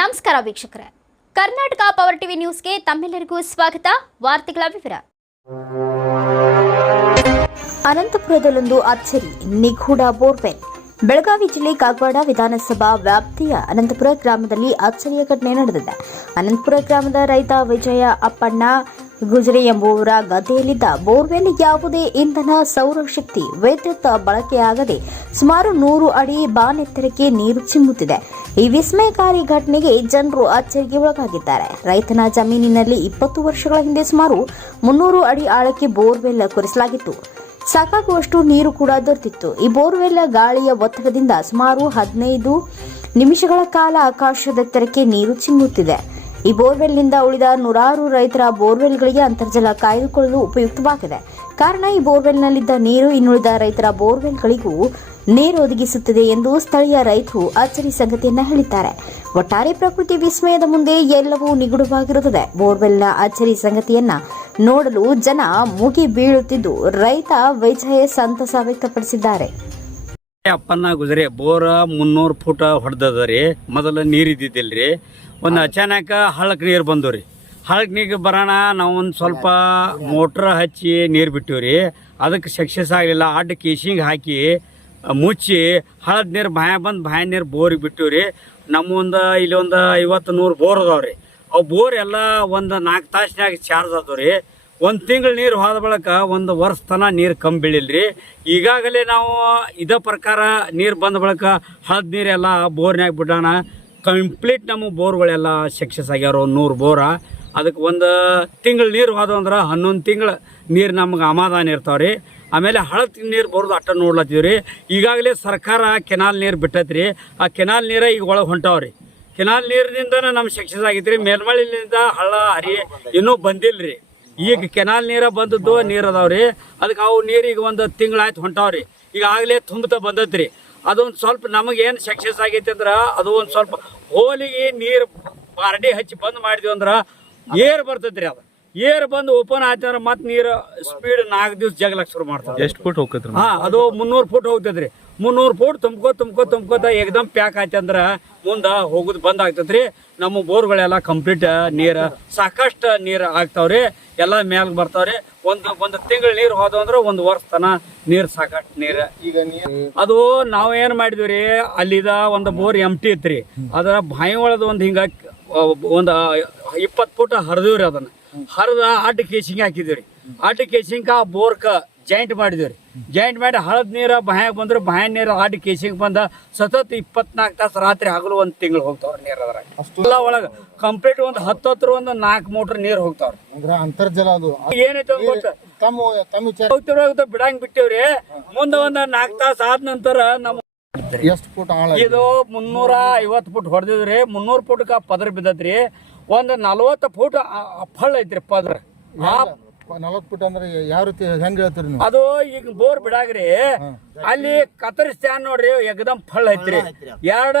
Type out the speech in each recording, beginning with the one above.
ನಮಸ್ಕಾರ ವೀಕ್ಷಕರೇ. Karnataka power TV ನ್ಯೂಸ್ಗೆ ತಮ್ಮೆಲ್ಲರಿಗೂ ಸ್ವಾಗತ. ವಾರ್ತೆಗಳ ವಿವರ. ಅನಂತಪುರದಲ್ಲೊಂದು ಅಚ್ಚರಿ, ನಿಗೂಢ ಬೋರ್ವೆಲ್ ಬೆಳಗಾವಿ ಜಿಲ್ಲೆ ಕಾಗವಾಡ ವಿಧಾನಸಭಾ ವ್ಯಾಪ್ತಿಯ ಅನಂತಪುರ ಗ್ರಾಮದಲ್ಲಿ ಅಚ್ಚರಿಯ ಘಟನೆ ನಡೆದಿದೆ. ಅನಂತಪುರ ಗ್ರಾಮದ ರೈತ ವಿಜಯ ಅಪ್ಪಣ್ಣ ಗುಜರಿ ಎಂಬುವರ ಗದ್ದೆಯಲ್ಲಿದ್ದ ಬೋರ್ವೆಲ್ ಯಾವುದೇ ಇಂಧನ ಸೌರಶಕ್ತಿ, ವಿದ್ಯುತ್ ಬಳಕೆಯಾಗದೆ ಸುಮಾರು ನೂರು ಅಡಿ ಬಾನೆತ್ತರಕ್ಕೆ ನೀರು ಚಿಮ್ಮುತ್ತಿದೆ. ಈ ವಿಸ್ಮಯಕಾರಿ ಘಟನೆಗೆ ಜನರು ಅಚ್ಚರಿಗೆ ಒಳಗಾಗಿದ್ದಾರೆ. ರೈತನ ಜಮೀನಿನಲ್ಲಿ ಇಪ್ಪತ್ತು ವರ್ಷಗಳ ಹಿಂದೆ ಸುಮಾರು ಮುನ್ನೂರು ಅಡಿ ಆಳಕ್ಕೆ ಬೋರ್ವೆಲ್ ಕೊರೆಸಲಾಗಿತ್ತು. ಸಾಕಾಗುವಷ್ಟು ನೀರು ಕೂಡ ದೊರೆತಿತ್ತು. ಈ ಬೋರ್ವೆಲ್ ಗಾಳಿಯ ಒತ್ತಡದಿಂದ ಸುಮಾರು ಹದಿನೈದು ನಿಮಿಷಗಳ ಕಾಲ ಆಕಾಶದೆತ್ತರಕ್ಕೆ ನೀರು ಚಿಮ್ಮುತ್ತಿದೆ. ಈ ಬೋರ್ವೆಲ್ನಿಂದ ಉಳಿದ ನೂರಾರು ರೈತರ ಬೋರ್ವೆಲ್ಗಳಿಗೆ ಅಂತರ್ಜಲ ಕಾಯ್ದುಕೊಳ್ಳಲು ಉಪಯುಕ್ತವಾಗಿದೆ. ಕಾರಣ ಈ ಬೋರ್ವೆಲ್ನಲ್ಲಿದ್ದ ನೀರು ಇನ್ನುಳಿದ ರೈತರ ಬೋರ್ವೆಲ್ಗಳಿಗೂ ನೀರು ಒದಗಿಸುತ್ತದೆ ಎಂದು ಸ್ಥಳೀಯ ರೈತರು ಅಚ್ಚರಿ ಸಂಗತಿಯನ್ನ ಹೇಳಿದ್ದಾರೆ. ಒಟ್ಟಾರೆ ಪ್ರಕೃತಿ ವಿಸ್ಮಯದ ಮುಂದೆ ಎಲ್ಲವೂ ನಿಗೂಢವಾಗಿರುತ್ತದೆ. ಬೋರ್ವೆಲ್ನ ಅಚ್ಚರಿ ಸಂಗತಿಯನ್ನ ನೋಡಲು ಜನ ಮುಗಿ ಬೀಳುತ್ತಿದ್ದು ರೈತ ವಿಜಯ ಸಂತಸ ವ್ಯಕ್ತಪಡಿಸಿದ್ದಾರೆ. ಅಪ್ಪನ ಗುಜರಿ, ಬೋರ್ ಮುನ್ನೂರು ಫೂಟ ಹೊಡೆದದ ಮೊದಲು ನೀರು ಇದ್ದಿದ್ದಿಲ್ರಿ. ಒಂದು ಅಚಾನಕ ಹಳ್ಳಕ್ಕೆ ನೀರು ಬಂದವು ರೀ ಹಳ್ಳಕ್ಕೆ ನೀರು ಬರೋಣ, ನಾವು ಒಂದು ಸ್ವಲ್ಪ ಮೋಟ್ರ್ ಹಚ್ಚಿ ನೀರು ಬಿಟ್ಟಿವ್ರಿ. ಅದಕ್ಕೆ ಸಕ್ಸಸ್ ಆಗಲಿಲ್ಲ. ಅಡ್ಡ ಕೇಶಿಂಗ್ ಹಾಕಿ ಮುಚ್ಚಿ ಹಳದ ನೀರು ಬಾಯ ಬಂದು ಬಾಯ ನೀರು ಬೋರಿಗೆ ಬಿಟ್ಟಿವಿ ರೀ ನಮ್ಮ ಒಂದು ಇಲ್ಲಿ ಒಂದು ಐವತ್ತು ನೂರು ಬೋರ್ ಅದಾವೆ ರೀ ಅವು ಬೋರ್ ಎಲ್ಲ ಒಂದು ನಾಲ್ಕು ತಾಸಿನಾಗ ಚಾರ್ಜ್ ಆದವು ರೀ ಒಂದು ತಿಂಗಳು ನೀರು ಹೋದ ಬಳಿಕ ಒಂದು ವರ್ಷ ತನ ನೀರು ಕಮ್ಮಿ ಬೀಳಿಲ್ರಿ. ಈಗಾಗಲೇ ನಾವು ಇದೇ ಪ್ರಕಾರ ನೀರು ಬಂದ ಬಳಿಕ ಹಳದ ನೀರೆಲ್ಲ ಬೋರ್ನಾಗ ಬಿಡೋಣ ಕಂಪ್ಲೀಟ್ ನಮ್ಮ ಬೋರ್ಗಳೆಲ್ಲ ಸಕ್ಸಸ್ ಆಗ್ಯಾರ ಒಂದು ನೂರು ಬೋರ. ಅದಕ್ಕೆ ಒಂದು ತಿಂಗಳು ನೀರು ಹೋದವು ಅಂದ್ರೆ ಹನ್ನೊಂದು ತಿಂಗಳು ನೀರು ನಮ್ಗೆ ಅಮಾದಾನ ಇರ್ತಾವೆ ರೀ ಆಮೇಲೆ ಹಳತ್ ನೀರು ಬರೋದು ಅಟ್ಟ ನೋಡ್ಲತ್ತೀವಿ ರೀ. ಈಗಾಗಲೇ ಸರ್ಕಾರ ಕೆನಾಲ್ ನೀರು ಬಿಟ್ಟೈತೆ ರೀ ಆ ಕೆನಾಲ್ ನೀರ ಈಗ ಒಳಗೆ ಹೊಂಟಾವ್ರಿ. ಕೆನಾಲ್ ನೀರಿನಿಂದ ನಮ್ಮ ಸಕ್ಸಸ್ ಆಗೈತೆ ರೀ ಮೇಲ್ಮಳಿಯಿಂದ ಹಳ್ಳ, ಹರಿ ಇನ್ನೂ ಬಂದಿಲ್ಲ ರೀ ಈಗ ಕೆನಾಲ್ ನೀರ ಬಂದದ್ದು ನೀರು ಅದಾವ್ರಿ. ಅದಕ್ಕೆ ಅವು ನೀರು ಈಗ ಒಂದು ತಿಂಗಳಾಯ್ತು ಹೊಂಟಾವ್ರಿ. ಈಗ ಆಗಲೇ ತುಂಬುತ್ತಾ ಬಂದತ್ರಿ. ಅದೊಂದು ಸ್ವಲ್ಪ ನಮಗೆ ಏನು ಸಕ್ಸಸ್ ಆಗೈತೆ ಅಂದ್ರೆ ಅದು ಒಂದು ಸ್ವಲ್ಪ ಹೋಲಿಗೆ ನೀರು ಬಾರಡಿ ಹಚ್ಚಿ ಬಂದ್ ಮಾಡಿದ್ವಿ ಅಂದ್ರೆ ಏರ್ ಬರ್ತೈತ್ರಿ ಅದು. ಏರ್ ಬಂದು ಓಪನ್ ಆಯ್ತಂದ್ರ ಮತ್ ಮತ್ತೆ ನೀರು ಸ್ಪೀಡ್ ನಾಲ್ಕು ದಿವ್ಸ ಜಗಲಕ್ಕೆ ಶುರು ಮಾಡ್ತಾರೆ ಎಷ್ಟು ಫುಟ್ ಹೋಗ್ತೈತ್ರಿ ಹಾ ಅದು ಮುನ್ನೂರು ಫುಟ್ ಹೋಗ್ತದ್ರಿ ಮುನ್ನೂರು ಫುಟ್ ತುಂಬ್ಕೋ ತುಂಬ್ಕೋ ತುಂಬ್ಕೋತ ಏಕದಮ್ ಪ್ಯಾಕ್ ಆಯ್ತಂದ್ರೆ ಮುಂದ ಹೋಗುದ್ ಬಂದ್ ಆಗ್ತದ್ರಿ ನಮ್ಮ ಬೋರ್ಗಳೆಲ್ಲ ಕಂಪ್ಲೀಟ್ ನೀರ್ ಸಾಕಷ್ಟು ನೀರ್ ಆಗ್ತಾವ್ರಿ. ಎಲ್ಲ ಮ್ಯಾಲ್ ಬರ್ತಾವ್ರಿ. ಒಂದು ಒಂದು ತಿಂಗಳ ನೀರು ಹೋದ ಅಂದ್ರೆ ಒಂದು ವರ್ಷ ತನ ನೀರ್ ಸಾಕಷ್ಟು ನೀರ್. ಈಗ ನೀರು ಅದು ನಾವು ಏನ್ ಮಾಡಿದ್ವಿ ಅಲ್ಲಿದ ಒಂದು ಬೋರ್ ಎಂಟಿ ಇತ್ರಿ. ಅದರ ಬಾಯಿ ಒಳದ ಒಂದು ಹಿಂಗ ಒಂದು ಇಪ್ಪತ್ತು ಫುಟ್ ಹರಿದಿವ್ರಿ ಅದನ್ನ. ಹರಿದ ಅಡ್ಡ ಕೇಸಿಂಗ್ ಹಾಕಿದ್ವಿ ಅಡ್ಡ ಕೇಸಿಂಗ್ ಆ ಬೋರ್ಕ ಜಾಯಿಂಟ್ ಮಾಡಿದ್ವಿ ಜಾಯಿಂಟ್ ಮಾಡಿ ಹಳದ ನೀರ ಬಾಯಾಗ ಬಂದ್ರೆ ಬಾಯ ನೀರು ಅಡ್ಡ ಕೇಸಿಂಗ್ ಬಂದ ಸತತ್ ಇಪ್ಪತ್ನಾಲ್ಕು ತಾಸು ರಾತ್ರಿ ಹಗಲು ಒಂದು ತಿಂಗಳು ಹೋಗ್ತಾವ್ರಿ ನೀರು ಅದ್ರಾಗ. ಒಳಗ ಕಂಪ್ಲೀಟ್ ಒಂದು ಹತ್ತತ್ರ ಒಂದು ನಾಲ್ಕು ಮೋಟ್ರ್ ನೀರು ಹೋಗ್ತಾವ್ರಿ. ಅಂದ್ರ ಅಂತರ್ಜಲ ಅದು. ಏನೈತೆ ಅಂತ ಗೊತ್ತ? ತಮ್ಮ ಹೋಗ್ತಿರೋ ಬಿಡಂಗ್ ಬಿಟ್ಟಿವ್ರಿ. ಮುಂದೆ ಒಂದು ನಾಲ್ಕು ತಾಸು ಆದ ನಂತರ ನಮ್ಮ ಎಷ್ಟು ಫುಟ್ ಇದು ಮುನ್ನೂರ ಐವತ್ತು ಫುಟ್ ಹೊಡೆದಿದ್ರಿ. ಮುನ್ನೂರು ಫುಟ್ಕ ಪದರ್ ಬಿದ್ದತ್ರಿ. ಒಂದು ನಲ್ವತ್ತು ಫುಟ್ ಫಳ್ ಐತ್ರಿ ಪದ್ರ ಆ ನಲವತ್ತು ಫುಟ್ ಅಂದ್ರೆ ಯಾವ ರೀತಿ ಹೆಂಗ್ ಹೇಳ್ತೀರಿ ನೀವು? ಅದು ಈಗ ಬೋರ್ ಬಿಡಾಗ್ರಿ. ಅಲ್ಲಿ ಕತ್ತರಿಸ್ತ್ಯಾನ್ ನೋಡ್ರಿ ಎಕ್ದಮ್ ಫಳ್ ಐತ್ರಿ. ಎರಡ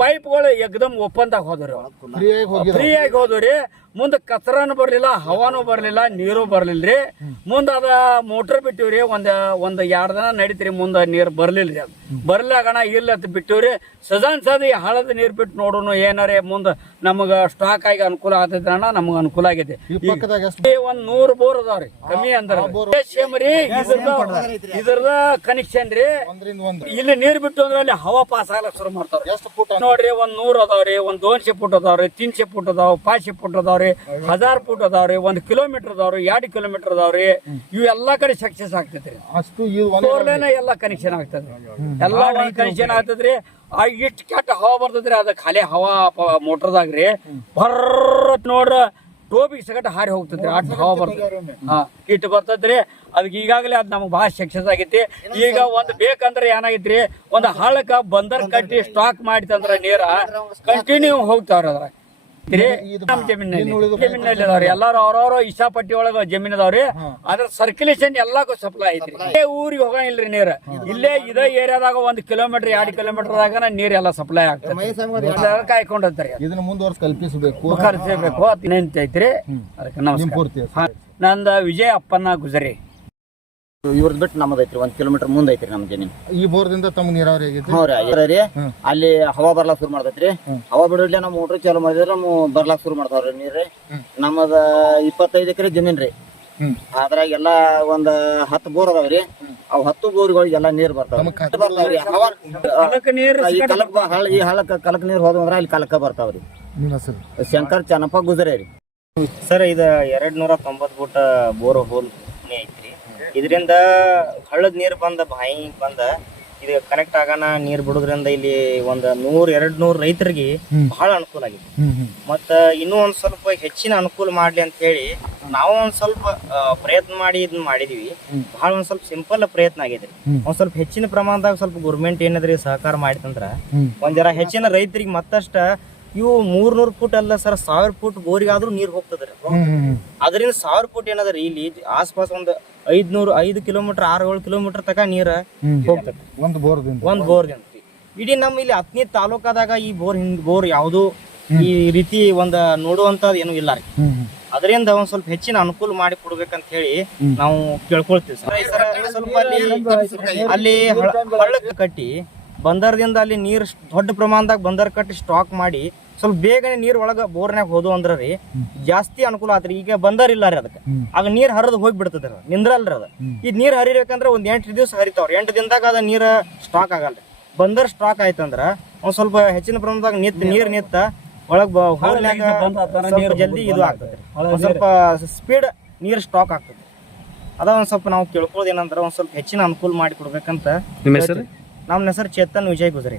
ಪೈಪ್ಗಳು ಎಕ್ದಮ್ ಒಪ್ಪಂದಾಗ ಹೋದ್ರಿ ಫ್ರೀಯಾಗಿ ಹೋಗಿದ್ರ ಫ್ರೀ ಆಗಿ ಹೋದ್ರಿ ಮುಂದೆ ಕಚರಾನು ಬರಲಿಲ್ಲ ಹವಾನು ಬರಲಿಲ್ಲ ನೀರು ಬರ್ಲಿಲ್ರಿ. ಮುಂದ ಅದ ಮೋಟ್ರ್ ಬಿಟ್ಟಿವ್ರಿ ಒಂದ್ ಒಂದ್ ಎರಡ್ ದಿನ ನಡೀತ್ರಿ ಮುಂದ ನೀರ್ ಬರ್ಲಿಲ್ರಿ ಅದು. ಬರ್ಲಾಗಣ ಇಲ್ಲ ಅಂತ ಬಿಟ್ಟಿವ್ರಿ. ಸಜಾನ್ ಸದ ಈ ಹಳದ ನೀರ್ ಬಿಟ್ಟು ನೋಡೋನು ಏನಾರೇ ಮುಂದ ನಮಗ ಸ್ಟಾಕ್ ಆಗಿ ಅನುಕೂಲ ಆಗ್ತೈತಿ ಅಣ್ಣ ನಮ್ಗ ಅನುಕೂಲ ಆಗೈತಿ. ಒಂದ್ ನೂರ್ ಬೋರ್ ಅದಾವ್ರಿ ಕಮ್ಮಿ ಅಂದ್ರ ಸೇಮ್ ರೀ ಇದ್ರದ ಕನೆಕ್ಷನ್ ರೀ. ಇಲ್ಲಿ ನೀರ್ ಬಿಟ್ಟು ಅಂದ್ರೆ ಅಲ್ಲಿ ಹವಾ ಪಾಸ್ ಆಗ್ಲಕ್ ಶುರು ಫುಟ್ ನೋಡ್ರಿ ಒಂದ್ ನೂರ್ ಅದಾವ್ರಿ ಒಂದ್ ದೋನ್ಶೆ ಫುಟ್ ಅದಾವ್ರಿ ತಿನ್ಶೆ ಫುಟ್ ಅದಾವ ಪಾಚೆ ಫುಟ್ ಅದಾವ್ರಿ. ಹಜಾರ್ ಫುಟ್ ಅದಾವ್ರಿ ಒಂದ್ ಕಿಲೋಮೀಟರ್ ಅದಾವ್ರಿ ಎರಡು ಕಿಲೋಮೀಟರ್ ಅದಾವ್ರಿ. ಇವು ಎಲ್ಲಾ ಕಡೆ ಸಕ್ಸಸ್ ಆಗ್ತೈತ್ರಿ. ಅಷ್ಟು ಒಂದ್ ಎಲ್ಲ ಕನೆಕ್ಷನ್ ಆಗ್ತದ್ರಿ. ಎಲ್ಲಾ ಕನೆಕ್ಷನ್ ಆಗ್ತದ್ರಿ. ಆ ಇಷ್ಟು ಕೆಟ್ಟ ಹವಾ ಬರ್ತದ್ರಿ ಅದ ಖಾಲಿ ಹವಾ ಮೋಟರ್ದಾಗ್ರಿ. ಬರ್ರತ್ ನೋಡ್ರ ಟೋಪಿಗೆ ಸಗಟ ಹಾರಿ ಹೋಗ್ತದ್ರಿ ಅಷ್ಟು ಹವಾ ಬರ್ತದ್ರಿ. ಹಾ ಇಟ್ಟು ಬರ್ತದ್ರಿ. ಅದಕ್ಕೆ ಈಗಾಗಲೇ ಅದ್ ನಮಗೆ ಭಾಳ ಸಕ್ಸಸ್ ಆಗೈತಿ. ಈಗ ಒಂದ್ ಬೇಕಂದ್ರೆ ಏನಾಗೈತ್ರಿ ಒಂದ್ ಹಳಕ ಬಂದರ್ ಕಟ್ಟಿ ಸ್ಟಾಕ್ ಮಾಡಿತಂದ್ರ ನೀರ ಕಂಟಿನ್ಯೂ ಹೋಗ್ತಾವ್ರಿ ಅದ್ರ ಅದಾವ್ರಿ. ಎಲ್ಲಾರು ಅವ್ರವ್ರ ಇಷ್ಟಪಟ್ಟಿ ಒಳಗ ಜಮೀನ್ ಅದಾವ್ರಿ ಅದ್ರ ಸರ್ಕ್ಯುಲೇಷನ್ ಎಲ್ಲಾಕು ಸಪ್ಲೈ ಐತ್ರಿ. ಇಲ್ಲೇ ಊರಿಗೆ ಹೋಗಂಗಿಲ್ರಿ ನೀರ್. ಇಲ್ಲೇ ಇದೇ ಏರಿಯಾದಾಗ ಒಂದ್ ಕಿಲೋಮೀಟರ್ ಎರಡ್ ಕಿಲೋಮೀಟರ್ ದಾಗ ನೀರ್ ಎಲ್ಲ ಸಪ್ಲೈ ಆಗ್ತದೆ ಕಾಯ್ಕೊಂಡ್ರಿ ಇದನ್ನ ಮುಂದುವರ್ಸ್ ಕಲ್ಪಿಸಬೇಕು. ಕಲ್ಪಿಸಬೇಕು. ನಿಂತೈತ್ರಿ. ಅದಕ್ಕೆ ನಿಮ್ ನಮಸ್ಕಾರ ನಂದ ವಿಜಯ ಅಪ್ಪನ ಗುಜರಿ. ಇವ್ರದ್ ಬಿಟ್ಟು ನಮ್ದೈತ್ರಿ ಐತ್ರಿ ಒಂದ್ ಕಿಲೋಮೀಟರ್ ಮುಂದ್ ಐತ್ರಿ ನಮ್ ಜಮೀನ್. ಈ ಬೋರ್ದಿಂದ ತಮ್ಮ ನೀರಾವರಿ ಆಗೈತಿ? ಹ್ಞೂ ರೀ ಇದ್ರ ಅಲ್ಲಿ ಹವಾ ಬರ್ಲಾಕ್ ಶುರು ಮಾಡ್ತೈತ್ರಿ. ಹವಾ ಬಿಡೋದ್ಲೆ ನಮ್ಮ ಮೋಟ್ರ್ ಚಾಲು ಮಾಡಿದ್ರೆ ನಮ್ಮ ಬರ್ಲಾಕ್ ಶುರು ಮಾಡ್ತಾವ್ರಿ ನೀರ್ರಿ. ನಮ್ಮದ ಇಪ್ಪತ್ತೈದು ಎಕರೆ ಜಮೀನ್ ರೀ. ಅದ್ರಾಗ ಎಲ್ಲಾ ಒಂದ್ ಹತ್ತು ಬೋರ್ ಅದಾವ್ರಿ ಅವ್ ಹತ್ತು ಬೋರ್ಗಳಿಗೆಲ್ಲ ನೀರ್ ಬರ್ತಾವ ಬರ್ತಾವ್ರಿ ಹವಾ ಕಲಕ ನೀರು ಈ ಕಲಕ್ ಹಳ್ಳ ಈ ಹಳ್ಳಕ್ಕ ಕಲಕ್ ನೀರ್ ಹೋದಂದ್ರ ಅಲ್ಲಿ ಕಲಕ ಬರ್ತಾವ್ರಿ ಶಂಕರ್ ಚನ್ನಪ್ಪ ಗುಜರೆ ರೀ. ಸರ್ ಇದ ಎರಡ್ ನೂರ ತೊಂಬತ್ ಫುಟ್ ಬೋರ್ ಹೋಲ್ ಐತ್ರಿ. ಇದರಿಂದ ಹಳ್ಳದ ನೀರ್ ಬಂದ ಬಾಯಿ ಬಂದ ಇದು ಕನೆಕ್ಟ್ ಆಗೋಣ ನೀರ್ ಬಿಡೋದ್ರಿಂದ ಇಲ್ಲಿ ಒಂದು ನೂರ್ ಎರಡ್ ನೂರ್ ರೈತರಿಗೆ ಬಹಳ ಅನುಕೂಲ ಆಗಿದೆ. ಮತ್ತ ಇನ್ನೂ ಒಂದ್ ಸ್ವಲ್ಪ ಹೆಚ್ಚಿನ ಅನುಕೂಲ ಮಾಡ್ಲಿ ಅಂತ ಹೇಳಿ ನಾವು ಒಂದ್ ಸ್ವಲ್ಪ ಪ್ರಯತ್ನ ಮಾಡಿ ಇದನ್ನ ಮಾಡಿದೀವಿ. ಬಹಳ ಒಂದ್ ಸ್ವಲ್ಪ ಸಿಂಪಲ್ ಪ್ರಯತ್ನ ಆಗಿದೆ. ಒಂದ್ ಸ್ವಲ್ಪ ಹೆಚ್ಚಿನ ಪ್ರಮಾಣದಾಗ ಸ್ವಲ್ಪ ಗೌರ್ಮೆಂಟ್ ಏನಾದ್ರಿ ಸಹಕಾರ ಮಾಡಿತಂದ್ರ. ಒಂದ್ ಜರ ಹೆಚ್ಚಿನ ರೈತರಿಗೆ ಮತ್ತಷ್ಟ ಇವು ಮೂರ್ನೂರ್ ಫುಟ್ ಅಲ್ಲ ಸರ್ ಸಾವಿರ ಫುಟ್ ಬೋರಿಗಾದ್ರೂ ನೀರ್ ಹ್ಮ್ ಅದರಿಂದ ಸಾವಿರ ಫುಟ್ ಏನದ್ರಿ ಇಲ್ಲಿ ಆಸ್ಪಾಸ್ ಒಂದ್ ಐದ್ನೂರು ಐದು ಕಿಲೋಮೀಟರ್ ಆರು ಏಳು ಕಿಲೋಮೀಟರ್ ತಕ ನೀರ ಹೋಗ್ತದೆ. ಒಂದು ಬೋರ್ದಿಂದ. ಒಂದ್ ಬೋರ್ದಿಂದ ಇಡೀ ನಮ್ಮ ಇಲ್ಲಿ ಹತ್ತನೇ ತಾಲೂಕಾದಾಗ ಈ ಬೋರ್ ಹಿಂಗ್ ಬೋರ್ ಯಾವುದು ಈ ರೀತಿ ಒಂದ್ ನೋಡುವಂತ ಏನು ಇಲ್ಲ ರೀ. ಅದರಿಂದ ಒಂದ್ ಸ್ವಲ್ಪ ಹೆಚ್ಚಿನ ಅನುಕೂಲ ಮಾಡಿ ಕೊಡ್ಬೇಕಂತ ಹೇಳಿ ನಾವು ಕೇಳ್ಕೊಳ್ತೀವಿ ಸರ್. ಸ್ವಲ್ಪ ಅಲ್ಲಿ ಅಲ್ಲಿ ಹಳ್ಳ- ಹಳ್ಳಕ್ಕೆ ಕಟ್ಟಿ ಬಂದರದಿಂದ ಅಲ್ಲಿ ನೀರ್ ದೊಡ್ಡ ಪ್ರಮಾಣದಾಗ ಬಂದರ್ ಕಟ್ಟಿ ಸ್ಟಾಕ್ ಮಾಡಿ ಸ್ವಲ್ಪ ಬೇಗನೆ ನೀರ್ ಒಳಗ ಬೋರ್ನ್ಯಾಗ ಹೋದು ಅಂದ್ರ ರೀ ಜಾಸ್ತಿ ಅನುಕೂಲ ಆತ್ರಿ. ಈಗ ಬಂದರಿಲ್ಲ ರೀ ಅದಕ್ಕೆ. ಆಗ ನೀರ್ ಹರಿದು ಹೋಗಿ ಬಿಡ್ತದ ನಿಂದ್ರಲ್ರಿ ಅದ. ಈ ನೀರ್ ಹರಿಬೇಕಂದ್ರ ಒಂದ್ ಎಂಟು ದಿವಸ ಹರಿತಾವ್ರಿ ಎಂಟು ದಿನದಾಗ ಅದ ನೀರ್ ಸ್ಟಾಕ್ ಆಗಲ್ರಿ ಬಂದರ್ ಸ್ಟಾಕ್ ಆಯ್ತಂದ್ರ ಒಂದ್ ಸ್ವಲ್ಪ ಹೆಚ್ಚಿನ ಪ್ರಮಾಣದಾಗ ನಿತ್ ನೀರ್ ನಿತ್ತ ಒಳಗ್ ಸ್ವಲ್ಪ ಜಲ್ದಿ ಇದು ಆಗ್ತದೆ ಒಂದ್ ಸ್ವಲ್ಪ ಸ್ಪೀಡ್ ನೀರ್ ಸ್ಟಾಕ್ ಆಗ್ತದ ಅದ ಒಂದ್ ಸ್ವಲ್ಪ ನಾವು ಕೇಳ್ಕೊಳ್ಳೋದು ಏನಂದ್ರ ಒಂದ್ ಸ್ವಲ್ಪ ಹೆಚ್ಚಿನ ಅನುಕೂಲ ಮಾಡಿ ಕೊಡ್ಬೇಕಂತ ನಿಮ್ಮ ಹೆಸರು? ನಮ್ಮ ಹೆಸರು ಚೇತನ್ ವಿಜಯ್ ಗುಜರಿ.